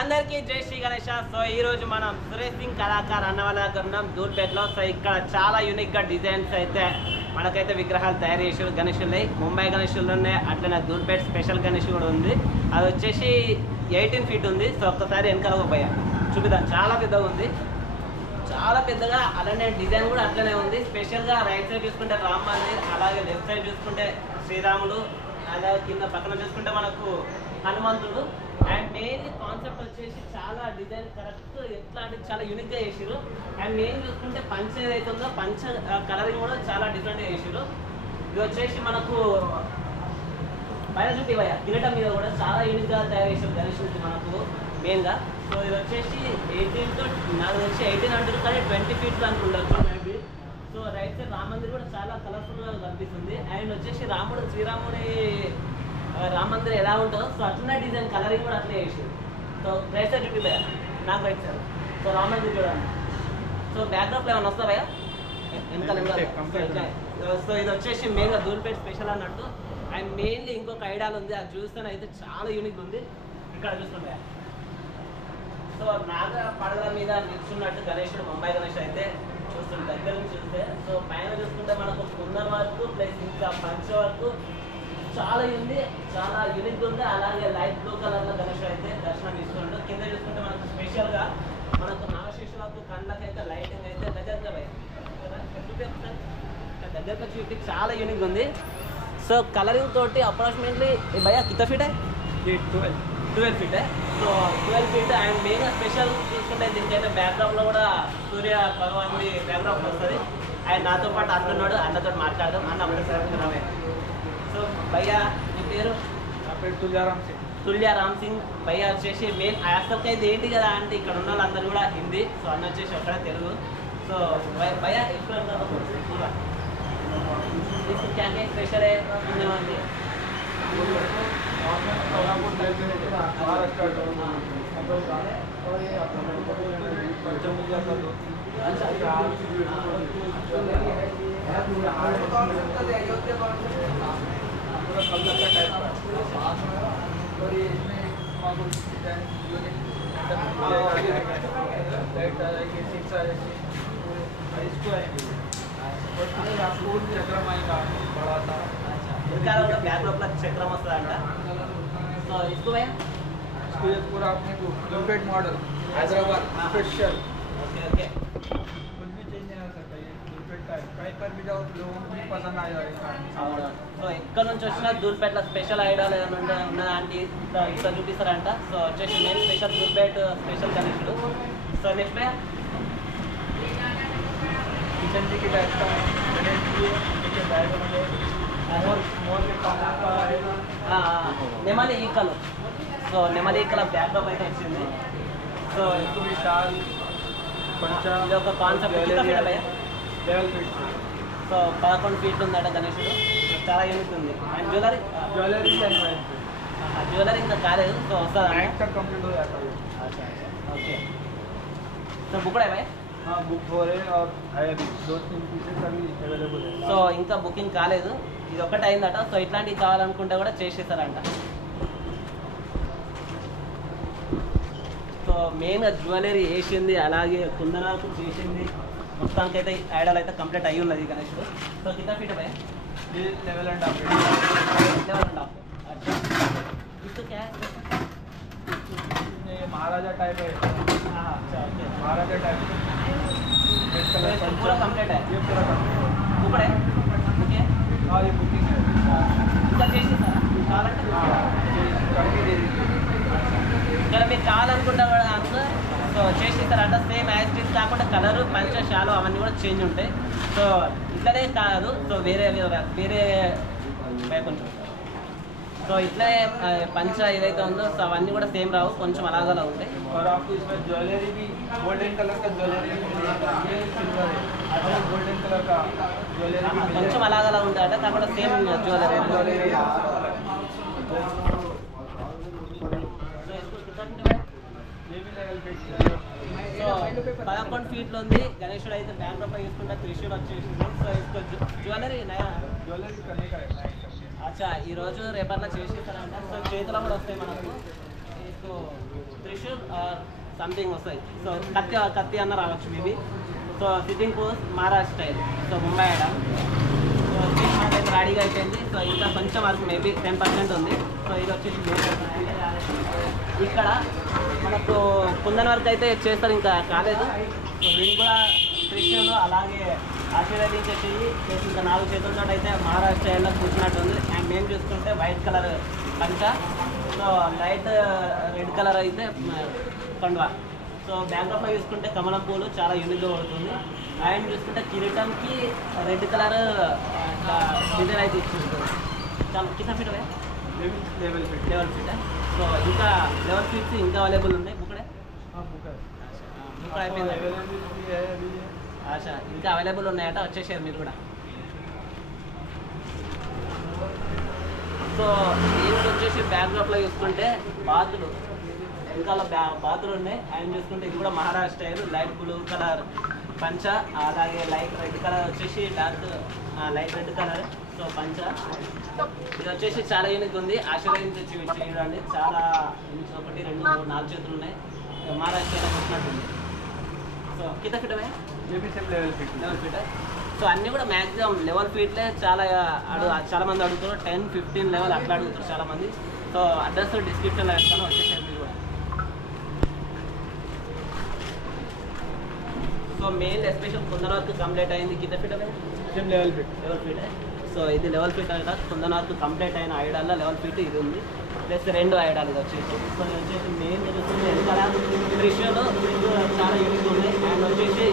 అందరికీ జై శ్రీ గణేష. సో ఈ రోజు మనం సురేష్ సింగ్ కళాకార్ అన్న వాళ్ళ దగ్గర ఉన్నాం దూల్పేటలో. సో ఇక్కడ చాలా యూనిక్గా డిజైన్స్ అయితే మనకైతే విగ్రహాలు తయారు చేసారు గణేషులు. ముంబై గణేషులు ఉన్నాయి, అట్లనే దూల్పేట స్పెషల్ గణేష్ కూడా ఉంది. అది వచ్చేసి 18 feet ఉంది. సో ఒక్కసారి వెనకాల పోయా చూపిద్దాం. చాలా పెద్దగా ఉంది, చాలా పెద్దగా. అలానే డిజైన్ కూడా అట్లనే ఉంది. స్పెషల్గా రైట్ సైడ్ చూసుకుంటే రామ్ మందిర్, అలాగే లెఫ్ట్ సైడ్ చూసుకుంటే శ్రీరాముడు, అలాగే కింద పక్కన చూసుకుంటే మనకు హనుమంతుడు. అండ్ మెయిన్లీ కాన్సెప్ట్ వచ్చేసి చాలా డిజైన్ కరెక్ట్ ఎట్లా అంటే చాలా యూనిక్గా చేసారు. అండ్ మెయిన్ చూసుకుంటే పంచ ఏదైతే ఉందో పంచ కలరింగ్ కూడా చాలా డిఫరెంట్గా చేసారు. ఇది వచ్చేసి మనకు పైన చుట్టి కిరీటం మీద కూడా చాలా యూనిక్గా తయారు చేసారు గణేషుడికి మనకు మెయిన్గా. సో ఇది వచ్చేసి 18 to నాకు వచ్చి 18 అంటారు, కానీ 20 feet అనుకుంటారు maybe. So right side Rama Mandir కూడా చాలా కలర్ఫుల్గా కనిపిస్తుంది. అండ్ వచ్చేసి శ్రీరాముడి రామ మందిర్ ఎలా ఉంటుందో సో అట్లనే డిజైన్ కలరింగ్ కూడా అట్లే చేసారు. సో రైట్ సైడ్ చూపి భయ్యా, నాకు right side. So Rama Mandir చూడండి. సో బ్యాక్గ్రౌండ్ ఏమైనా వస్తా భయ్యా వెనకాల. సో ఇది వచ్చేసి మెయిన్గా దూల్పేట స్పెషల్ అన్నట్టు. అండ్ మెయిన్లీ ఇంకొక ఐడియాలు ఉంది, అది చూస్తేనే అయితే చాలా యూనిక్ ఉంది. ఇక్కడ చూస్తాం భయ్యా. సో నాగ పడగల మీద నిల్చున్నట్టు గణేశుడు ముంబై గణేష్ అయితే చూస్తుంది దగ్గర నుంచి చూస్తే. సో పైన చూసుకుంటే మనకు కుందన్ వర్క్ ప్లస్ ఇంకా పంచ వర్క్ చాలా ఉంది, చాలా యూనిక్ ఉంది. అలాగే లైట్ బ్లూ కలర్లో గణేష్ అయితే దర్శనం ఇస్తుంటాడు. కింద చూసుకుంటే మనకు స్పెషల్గా మనకు నవశిష్యులకు కళ్ళకైతే లైటింగ్ అయితే దగ్గరగా దగ్గరగా చూపి చాలా యూనిక్ ఉంది. సో కలరింగ్ తోటి అప్రాక్సిమేట్లీ భయ్యా కింద feet 12 feet. So 12 feet. And మెయిన్గా స్పెషల్ చూసుకుంటే దీనికైతే బ్యాక్గ్రౌండ్లో కూడా సూర్య భగవాన్ని బ్యాక్గ్రౌండ్ వస్తుంది. అండ్ నాతో పాటు అన్నున్నాడు, అన్నతో మాట్లాడదాం. అన్న అమృతసరమే. సో భయ్యా మీ పేరు? నా పేరు తుల్యారామ్ సింగ్. భయ్యా వచ్చేసి మెయిన్ అసలుకి అయితే ఏంటి కదా అంటే ఇక్కడ ఉన్న వాళ్ళందరూ కూడా హిందీ. సో అన్న వచ్చేసి అక్కడ తెలుగు. సో భయ్యా ఎప్పుడు क्या क्या स्पेशल है सुनने वाले? चक्रम वस्तुंट. సో इसको भैया इसको ये पूरा अपने को Dhoolpet model Hyderabad special. Okay okay. कुछ भी चेंज नहीं हो सकता. ये दूल्पेट का कहीं पर भी जाओ लोगों को भी पसंद आ जाएगा. సో ఎక్కడ నుంచి వచ్చినా దూల్పేటలో స్పెషల్ ఐడియాలు ఏమైనా ఉన్నదాంటి ఇక్కడ చూపిస్తారంట. సో వచ్చేసి మెయిన్ స్పెషల్ దూల్పేట స్పెషల్ గణేశుడు. సో నెక్స్ట్ భయ్యా किशन जी की टाइप का गणेश जी नीचे बैकग्राउंड है मोर के कमल का है. నెమలి ఈకలు. సో నెమలి ఈకల బ్యాక్గ్రౌండ్ అయితే వచ్చింది. సో इसको भी शाल पंचा ఇది ఒక concept. Level fit. So 11 feet ఉందట గణేశుడు. చాలా యూనిక్ ఉంది. అండ్ జ్యువెలరీ జ్యువెలరీ ఇంకా కాలేదు. సో వస్తుందా कंप्लीट हो जाता है. ఓకే. సో బుక్ కూడా భయ్యా? हाँ बुक हो रहे हैं और है अभी 2-3 पीसेस अभी अवेलेबल है. సో ఇంకా బుకింగ్ కాలేదు, ఇది ఒకటి అయిందట. సో ఇట్లాంటివి కావాలనుకుంటే కూడా చేసేస్తారంట. సో మెయిన్గా జ్యువెలరీ వేసింది, అలాగే కుందనాలకు చేసింది. మొత్తానికి అయితే ఐడల్ అయితే కంప్లీట్ అయ్యి ఉన్నది గణేశుడు. సో కింద ఫీట్ భయ్యా? ये लेवल एंड हाफ. इसको क्या है? ये महाराजा टाइप है. हाँ अच्छा ओके. महाराजा टाइप रेड कलर तो पूरा कंप्लीट है. ये पूरा कंप्लीट है. ऊपर है ओके. हाँ ये बुकिंग है. ఇంకా చేసేస్తారా కావాలంటే? करके दे दीजिए. ఇక్కడ మీరు కావాలనుకుంటా కూడా అంతా సో చేసేస్తారంట. సేమ్ యాజ్ ఇట్ కాకుండా కలరు పంచ షాలు అవన్నీ కూడా చేంజ్ ఉంటాయి. సో ఇట్లనే కాదు, సో వేరే కొంచెం సో ఇట్లనే పంచ ఏదైతే ఉందో సో అవన్నీ కూడా సేమ్ రావు, కొంచెం అలాగలా ఉంటాయి. और आपको इसमें ज्वेलरी भी गोल्डन कलर का ज्वेलरी मिलेगा. ये सिल्वर है. अच्छा गोल्डन कलर का ज्वेलरी भी मिलेगा. కొంచెం అలాగలా ఉంటాయట, కాకుండా సేమ్ జ్యువెలరీ. ये भी लेवल फिट. సో 11 feet ఉంది గణేశుడు అయితే. బ్యాక్గ్రౌండ్ తీసుకుంటే త్రిశూల్ వచ్చేసింది. సో इसको జ్యువెలరీ నయా ज्वेलरी करने का है. అచ్చా ఈరోజు రేపట్లా చేసేస్తారంట. సో చేతిలో కూడా వస్తాయి మనకు. సో త్రిశూల్ సంథింగ్ వస్తాయి. సో కత్తి అన్న రావచ్చు maybe. So sitting pose Maharaj style. So Mumbai Idol. So మనకైతే రెడీగా అయిపోయింది. సో ఇంకా కొంచెం వరకు మేబీ 10% ఉంది. సో ఇది వచ్చేసి ఇక్కడ మనకు కుందన్ వరకు అయితే చేస్తారు, ఇంకా కాలేదు. సో వీళ్ళు కూడా త్రిశూలు అలాగే ఆశీర్వదించేసి చేసి ఇంకా 4 చేతులతో అయితే మహారాష్ట్ర స్టైల్లో కూర్చున్నట్టుంది. అండ్ మేము చూసుకుంటే వైట్ కలర్ పంచ, సో లైట్ రెడ్ కలర్ అయితే కండువా. సో బ్యాక్గ్రౌండ్లో చూసుకుంటే కమలం పూలు చాలా యూనిక్గా పడుతుంది. అండ్ చూసుకుంటే కిరీటంకి రెడ్ కలర్ డిజైన్ అయితే ఇచ్చింటుంది. చాలా కింద feet level fit feet. So ఇంకా లెవెల్ ఫీట్స్ ఇంకా అవైలబుల్ ఉన్నాయి. బుక్కడే బుక్ అయిపోయింది. ఆశ ఇంకా అవైలబుల్ ఉన్నాయట, వచ్చేసారు మీరు కూడా. సో దీనికి వచ్చేసి బ్యాక్డ్రాప్లో చూసుకుంటే బాతులు, ఇంకా బాతులు ఉన్నాయి. అండ్ చూసుకుంటే ఇది కూడా Maharashtra style light blue colour పంచ, అలాగే లైట్ రెడ్ కలర్ వచ్చేసి dark light red colour. So పంచ ఇది వచ్చేసి చాలా యూనిక్ ఉంది. ఆశీర్వదించి చూడండి, చాలా 1 2 3 4 చేతులు ఉన్నాయి. మహారాష్ట్ర వచ్చినట్టుంది. సో కింద fit level fit level feet. So అన్నీ కూడా మ్యాక్సిమం లెవెల్ ఫీట్లే చాలా మంది అడుగుతారు. 10 15 లెవెల్ అట్లా అడుగుతారు చాలా మంది. సో అడ్రస్ డిస్క్రిప్షన్లో వేస్తాను, వచ్చేసారు మీరు కూడా. So main special kundan work complete అయింది. కింద feet level fit level feet. So ఇది లెవెల్ ఫీట్ అంట. కుందన్ వర్క్ కంప్లీట్ అయిన ఐడాల్లో లెవెల్ ఫీట్ ఇది ఉంది, ప్లస్ 2 ఐడాలు ఇది వచ్చేసి. సో ఇది వచ్చేసి మెయిన్ చూస్తుంది వెనకాల త్రిశూలు చాలా యూనిక్ ఉంది. అండ్ వచ్చేసి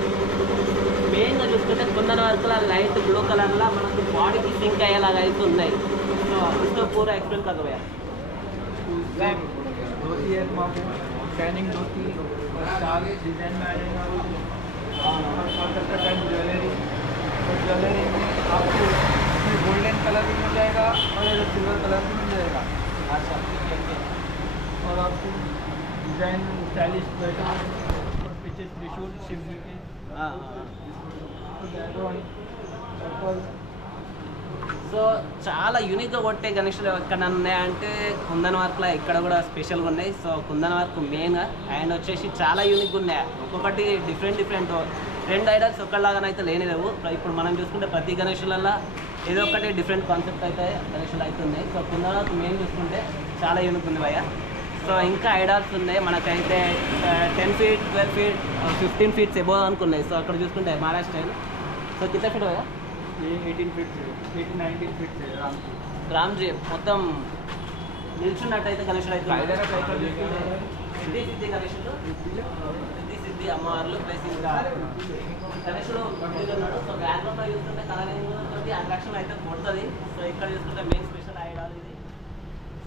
మెయిన్గా చూసుకుంటే కుందన్ వర్క్లో లైట్ బ్లూ కలర్లో మనకు బాడీకి సింక్ అయ్యేలాగా అయితే ఉన్నాయి. సో इसको पूरा एक्सप्लेन कर दो यार. धोती है मामू शाइनिंग धोती और शाल डिजाइन में आ जाएगा और कोलकाता टाइप ज्वेलरी. और ज्वेलरी में आपको इसमें गोल्डन कलर भी मिल जाएगा और सिल्वर कलर भी मिल जाएगा. अच्छा और आपको डिजाइन स्टाइलिश पैटर्न और पीछे त्रिशूल शिव जी के पर्पल. సో చాలా యూనిక్గా కొట్టే గణేషులు ఎక్కడ ఉన్నాయంటే కుందన్ వర్క్లో ఇక్కడ కూడా స్పెషల్గా ఉన్నాయి. సో కుందన్ వర్క్ మెయిన్గా. అండ్ వచ్చేసి చాలా యూనిక్గా ఉన్నాయి, ఒక్కొక్కటి డిఫరెంట్ 2 ఐడల్స్ ఒకలాగానైతే లేనిలేవు. ఇప్పుడు మనం చూసుకుంటే ప్రతి గణేషులలో ఏదో ఒకటి డిఫరెంట్ కాన్సెప్ట్ అయితే గణేషులు అయితే ఉన్నాయి. సో కుందన్ వర్క్ మెయిన్ చూసుకుంటే చాలా యూనిక్ ఉంది భయ్య. సో ఇంకా ఐడాల్స్ ఉన్నాయి మనకైతే 10 feet 12 feet 15 feet above అనుకున్నాయి. So అక్కడ చూసుకుంటే మహారాష్ట్ర. సో కింద ఫీట్ భయ్య ये 18 फीट से 19 फीट से రామ్జీ మొత్తం నిల్చున్నట్టయితే గణేషుడు అయితే సిద్ధి గణేషుడు సిద్ధి అమ్మవార్లు ప్లస్ ఇంకా గణేషుడు ఉన్నాడు. సో బ్యాక్గ్రౌండ్లో చూస్తుంటే కలరింగ్ తోటి అట్రాక్షన్ అయితే కొడుతుంది. సో ఇక్కడ చూస్తుంటే మెయిన్ స్పెషల్ ఐడాల్ ఇది.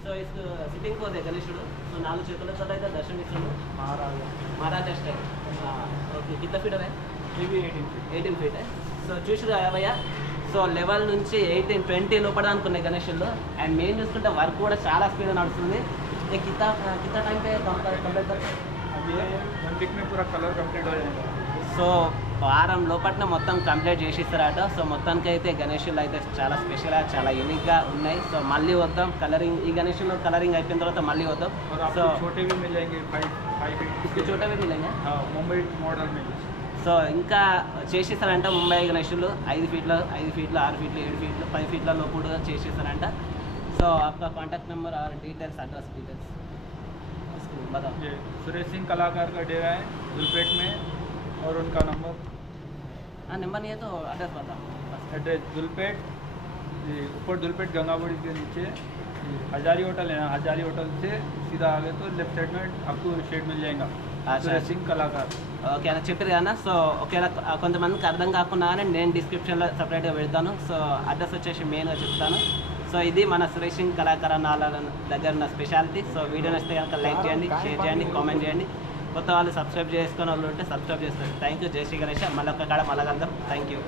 సో ఇది సిట్టింగ్ పోతే గణేషుడు. సో 4 చేతులతో అయితే దర్శనమిస్తున్నాడు. మహారాజా స్టైల్. ఓకే కింద ఫీట్ అదే 18 feet. సో చూసారు భయ్య. సో లెవెల్ నుంచి 18 20 లోపల అనుకున్నాయి గణేషుల్లో. అండ్ మెయిన్ చూసుకుంటే వర్క్ కూడా చాలా స్పీడ్ నడుస్తుంది. कितना टाइम पे कंप्लीट करते अभी 1 वीक में पूरा कलर कंप्लीट हो जाएगा. సో వారం లోపట్న మొత్తం కంప్లీట్ చేసిస్తారట. సో మొత్తానికి అయితే గణేషులు అయితే చాలా స్పెషల్గా చాలా యూనిక్గా ఉన్నాయి. సో మళ్ళీ వద్దాం కలరింగ్, ఈ గణేషులు కలరింగ్ అయిపోయిన తర్వాత మళ్ళీ వద్దాం. సో छोटे भी मिल जाएंगे 5 feet इसके छोटे भी मिलेंगे. मुंबई मॉडल में. సో ఇంకా చేసేస్తారంట Mumbai గణేషులు 5 feet 6 feet 7 feet 10 feet లోపు కూడా చేసేస్తారంట. సో आपका कांटेक्ट नंबर और डिटेल्स एड्रेस डिटेल्स बताओ. ये सुरेश सिंह कलाकार का डेरा है दुलपेट में और उनका नंबर. हाँ नंबर नहीं है तो एड्रेस बताओ. एड्रेस दुलपेट, ऊपर दुलपेट गंगाबड़ी के नीचे हजारी होटल है. हजारी होटल से सीधा आगे तो लेफ्ट साइड में आपको शेड मिल जाएगा. సురేష్ సింగ్ కళాకార్. ఓకే అలా చెప్పారు కదా. సో ఒకవేళ కొంతమందికి అర్థం కాకుండా నేను డిస్క్రిప్షన్లో సపరేట్గా పెడతాను. సో అడ్రస్ వచ్చేసి మెయిన్గా చెప్తాను. సో ఇది మన సురేష్ సింగ్ కళాకార నాల దగ్గర ఉన్న స్పెషాలిటీ. సో వీడియో నచ్చితే కనుక లైక్ చేయండి, షేర్ చేయండి, కామెంట్ చేయండి. కొత్త వాళ్ళు సబ్స్క్రైబ్ చేసుకునే వాళ్ళు ఉంటే సబ్స్క్రైబ్ చేసుకోండి. Thank you. జై శ్రీ గణేష్. మళ్ళీ ఒక కాడ మళ్ళీ కలుద్దాం. Thank you.